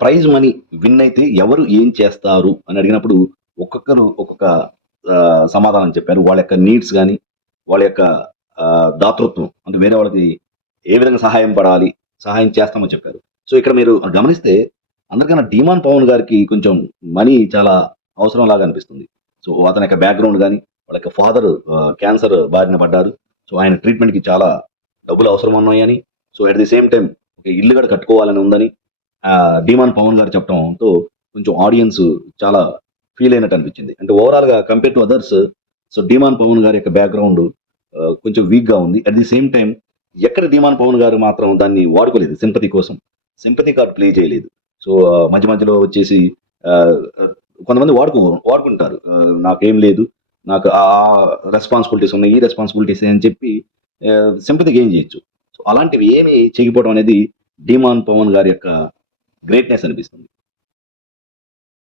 Prize money win అయితే ఎవరు ఏం చేస్తారు అని అడిగినప్పుడు ఒక్కొక్కరు ఒక్కొక్క సమాధానం చెప్పారు. వాళ్ళ యొక్క నీడ్స్ గాని, వాళ్ళ యొక్క దాతృత్వం అంటే వేరే వాళ్ళకి ఏ విధంగా సహాయం పడాలి, సహాయం చేస్తామని చెప్పారు. సో, ఇక్కడ మీరు గమనిస్తే అందరికన్నా 'ధీమాన్ పవన్' గారికి కొంచెం మనీ చాలా అవసరం లాగా అనిపిస్తుంది. సో, అతని యొక్క బ్యాక్‌గ్రౌండ్ గాని, వాళ్ళ యొక్క ఫాదర్ క్యాన్సర్ బారిన పడ్డారు. సో, ఆయన ట్రీట్‌మెంట్‌కి చాలా డబ్బులు అవసరం ఉన్నాయని, so, at the same time ఒక ఇల్లు కూడా కట్టుకోవాలని ఉందని 'ధీమాన్ పవన్' గారు చెప్పడంతో కొంచెం ఆడియన్స్ చాలా ఫీల్ అయినట్టు అనిపించింది. అంటే ఓవరాల్‌గా compare to others so, 'Dhiman Pavan' గారి యొక్క బ్యాక్‌గ్రౌండ్ కొంచెం వీక్‌గా ఉంది. అట్ ది సేమ్ టైమ్ ఎక్కడ 'ధీమాన్ పవన్' గారు మాత్రం దాన్ని వాడుకోలేదు సింపతి కోసం. సింపతి కార్డ్ ప్లే చేయలేదు. సో, మధ్య మధ్యలో వచ్చేసి ఆహ్, ఆహ్, కొంతమంది వాడుకుంటారు. నాకేం లేదు. నాకు రెస్పాన్సిబిలిటీస్ ఉన్నాయి. ఈ రెస్పాన్సిబిలిటీసే అని చెప్పి సింపతి గెయిన్ చేయొచ్చు. సో, అలాంటివి ఏమి చేయకపోవడం అనేది 'ధీమాన్ పవన్' గారి యొక్క గ్రేట్‌నెస్ అనిపిస్తుంది.